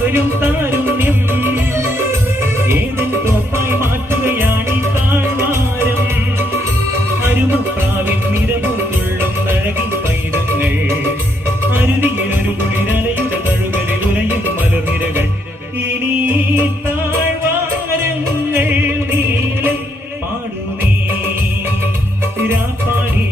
പകരും താരുണ്യം. ഏതൻ തോപ്പായി മാറ്റുകയാണീ താഴ്വാരം. അരുമപ്രാവിൻ നിരവും തുള്ളും നഴകിൻ പൈതങ്ങൾ. അരുവിയിലൊരു കുളിരലയുടെ തഴുകലിൽ ഉലയും മലനിരകൾ. ഇനി ഈ താഴ്വാരങ്ങൾ നീളെ പാടുമേ രാപ്പാടി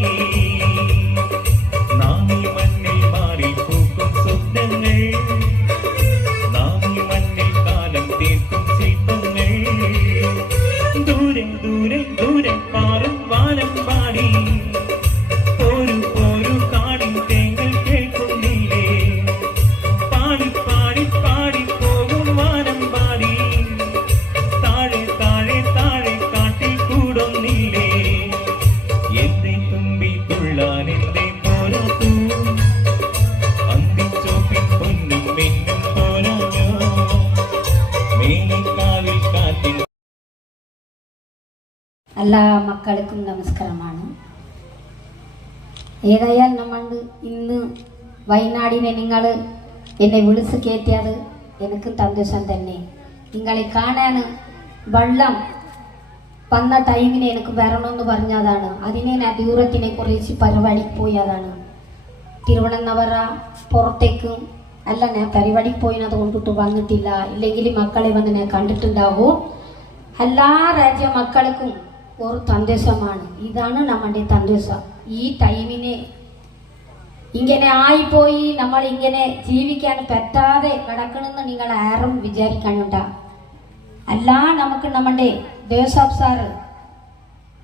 എല്ലാ മക്കൾക്കും നമസ്കാരമാണ്. ഏതായാൽ നമ്മൾ ഇന്ന് വയനാടിനെ നിങ്ങൾ എന്നെ വിളിച്ച് കയറ്റിയത് എനിക്ക് സന്തോഷം തന്നെ. നിങ്ങളെ കാണാൻ വെള്ളം വന്ന ടൈമിന് എനിക്ക് വരണമെന്ന് പറഞ്ഞതാണ്. അതിനെ ഞാൻ ദൂരത്തിനെ കുറിച്ച് പരിപാടിക്ക് പോയതാണ് തിരുവനന്തപുര പുറത്തേക്കും അല്ല ഞാൻ പരിപാടിക്ക് പോയിനത് കൊണ്ടിട്ട് വന്നിട്ടില്ല. ഇല്ലെങ്കിൽ മക്കളെ വന്ന് ഞാൻ കണ്ടിട്ടുണ്ടാവും. എല്ലാ രാജ്യ മക്കൾക്കും ഒരു തന്ദേശമാണ് ഇതാണ് നമ്മുടെ തന്ദേശം ഈ ടൈമിനെ ഇങ്ങനെ ആയിപ്പോയി നമ്മൾ ഇങ്ങനെ ജീവിക്കാൻ പറ്റാതെ കിടക്കണമെന്ന് നിങ്ങൾ ആരും വിചാരിക്കാനുണ്ട. അല്ല നമുക്ക് നമ്മുടെ ദേവസാബ് സാറ്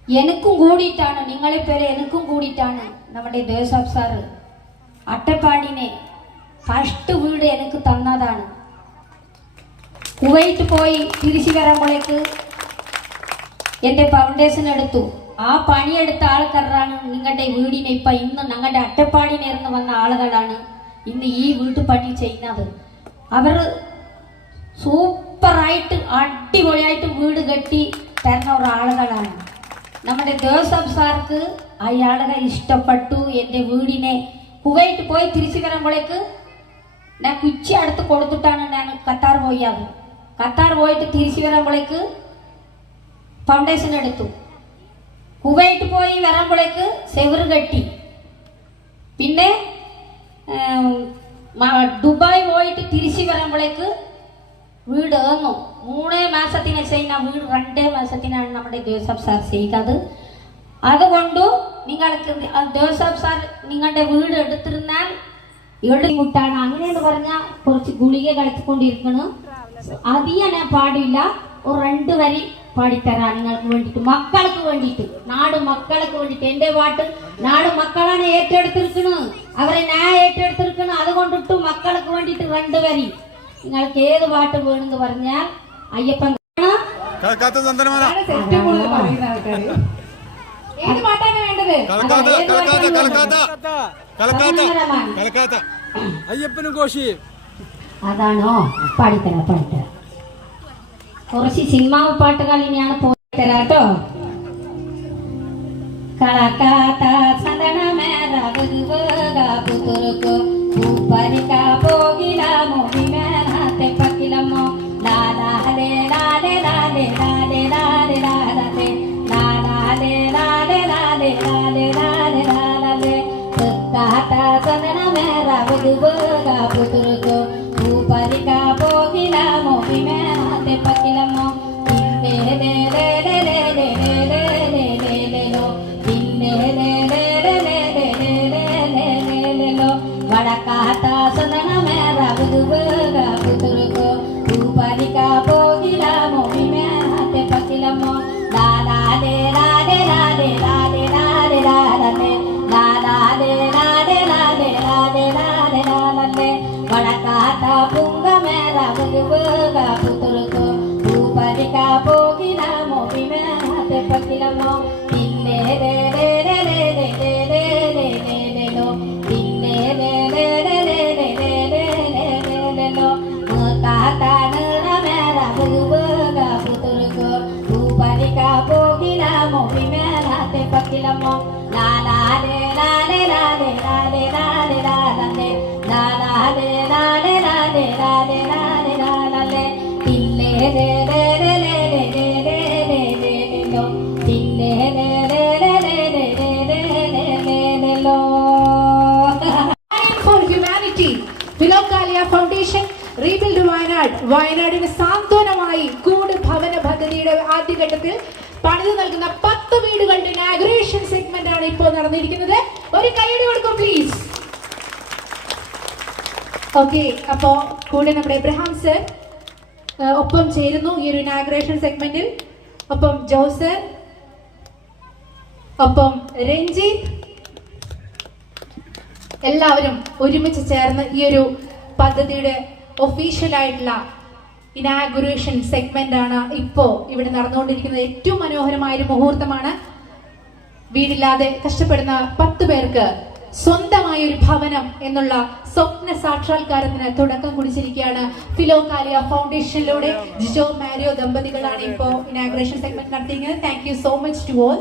എനിക്കും കൂടിയിട്ടാണ് നിങ്ങളെ പേരെ എനിക്കും കൂടിയിട്ടാണ് നമ്മുടെ ദേവസാബ് സാറ് അട്ടപ്പാടിനെ ഫസ്റ്റ് വീട് എനിക്ക് തന്നതാണ്. കുവൈറ്റ് പോയി തിരിച്ചു വരുമ്പോഴേക്ക് എന്റെ ഫൗണ്ടേഷൻ എടുത്തു. ആ പണിയെടുത്ത ആൾക്കാരാണ് നിങ്ങളുടെ വീടിനെ ഇപ്പൊ ഇന്ന് ഞങ്ങളുടെ അട്ടപ്പാടിനേർന്ന് വന്ന ആളുകളാണ് ഇന്ന് ഈ വീട്ടുപണി ചെയ്യുന്നത്. അവർ സൂപ്പറായിട്ട് അടിപൊളിയായിട്ട് വീട് കെട്ടി തരുന്ന ഒരാളുകളാണ്. നമ്മുടെ ജോസഫ് സാർക്ക് അയാളുടെ ഇഷ്ടപ്പെട്ടു. എന്റെ വീടിനെ കുവൈറ്റ് പോയി തിരിച്ചു വരുമ്പോഴേക്ക് ഞാൻ കുച്ചി അടുത്ത് കൊടുത്തിട്ടാണ് ഞാൻ ഖത്താർ പോയത്. ഖത്താർ പോയിട്ട് തിരിച്ചു വരുമ്പോഴേക്ക് ഫൗണ്ടേഷൻ എടുത്തു. കുവൈറ്റ് പോയി വരുമ്പോഴേക്ക് സെവറ് കെട്ടി. പിന്നെ ദുബായ് പോയിട്ട് തിരിച്ചു വരുമ്പോഴേക്ക് വീട് ഏന്നു. മൂന്നേ മാസത്തിന് ചെയ്യുന്ന വീട് രണ്ടേ മാസത്തിനാണ് നമ്മുടെ ജോസഫ് സാർ ചെയ്തത്. അതുകൊണ്ട് നിങ്ങൾക്ക് ജോസഫ് സാർ നിങ്ങളുടെ വീട് എടുത്തിരുന്നാൽ എവിടെ മുട്ടാണ്. അങ്ങനെയെന്ന് പറഞ്ഞാൽ കുറച്ച് ഗുളിക കളിച്ചുകൊണ്ടിരിക്കണം. അധികം ഞാൻ പാടില്ല. ഒരു രണ്ട് വരി പാടിത്തരാം നിങ്ങൾക്ക് വേണ്ടിയിട്ട് മക്കൾക്ക് വേണ്ടിയിട്ട് നാട് മക്കൾക്ക് വേണ്ടിയിട്ട് എന്റെ പാട്ട് നാട് മക്കളാണ് ഏറ്റെടുത്തിരിക്കുന്നത് അവരെ ഞാൻ ഏറ്റെടുത്തിരിക്കണം അതുകൊണ്ടിട്ട് മക്കൾക്ക് വേണ്ടിയിട്ട് രണ്ട് വരി നിങ്ങൾക്ക് ഏത് പാട്ട് വേണമെന്ന് പറഞ്ഞാൽ അയ്യപ്പൻ കാണാം. കളക്കാത്ത ചന്ദനമല ഏറ്റവും കൂടുതൽ പറയുന്ന ആൾക്കാര് ഏത് പാട്ടാണ് വേണ്ടത് കളക്കാത്ത കളക്കാത്ത കളക്കാത്ത കളക്കാത്ത സന്ദനമാണ്. കളക്കാത്ത അയ്യപ്പനും കോശിയും അതാണോ പാടിത്തരാം പാടിത്തരാം കുറച്ച് സിനിമാ പാട്ടുകൾ ഇനിയാണ് പോയി തരാട്ടോ കളക്കാത്ത the world. Foundation rebuild Wayanad വയനാടിന് സാന്ത്വനമായി കൂട് ഭവന പദ്ധതിയുടെ ആദ്യഘട്ടത്തിൽ പണിത് നൽകുന്ന പത്ത് വീടുകളുടെ ഇനാഗ്രേഷൻ നടന്നിരിക്കുന്നത്. ഒരു കൈയടി കൊടുക്കും പ്ലീസ് ഓക്കെ അപ്പോ കൂടെ നമ്മുടെ എബ്രഹാം സർ ഒപ്പം ചേരുന്നു ഈ ഒരു ഇനാഗ്രേഷൻ സെഗ്മെന്റിൽ ഒപ്പം ജോസർ ഒപ്പം രഞ്ജിത്ത്. എല്ലാവരും ഒരുമിച്ച് ചേർന്ന് ഈ ഒരു പദ്ധതിയുടെ ഒഫീഷ്യൽ ആയിട്ടുള്ള ഇനാഗുറേഷൻ സെഗ്മെന്റ് ആണ് ഇപ്പോ ഇവിടെ നടന്നുകൊണ്ടിരിക്കുന്നത്. ഏറ്റവും മനോഹരമായ ഒരു മുഹൂർത്തമാണ്. വീടില്ലാതെ കഷ്ടപ്പെടുന്ന പത്ത് പേർക്ക് സ്വന്തമായ ഒരു ഭവനം എന്നുള്ള സ്വപ്ന സാക്ഷാത്കാരത്തിന് തുടക്കം കുറിച്ചിരിക്കുകയാണ് ഫിലോകാലിയ ഫൗണ്ടേഷനിലൂടെ ജിജോ മാരിയോ ദമ്പതികളാണ് ഇപ്പോൾ ഇനാഗ്രേഷൻ സെഗ്മെന്റ് നടത്തിയിരിക്കുന്നത്. Thank you so much to all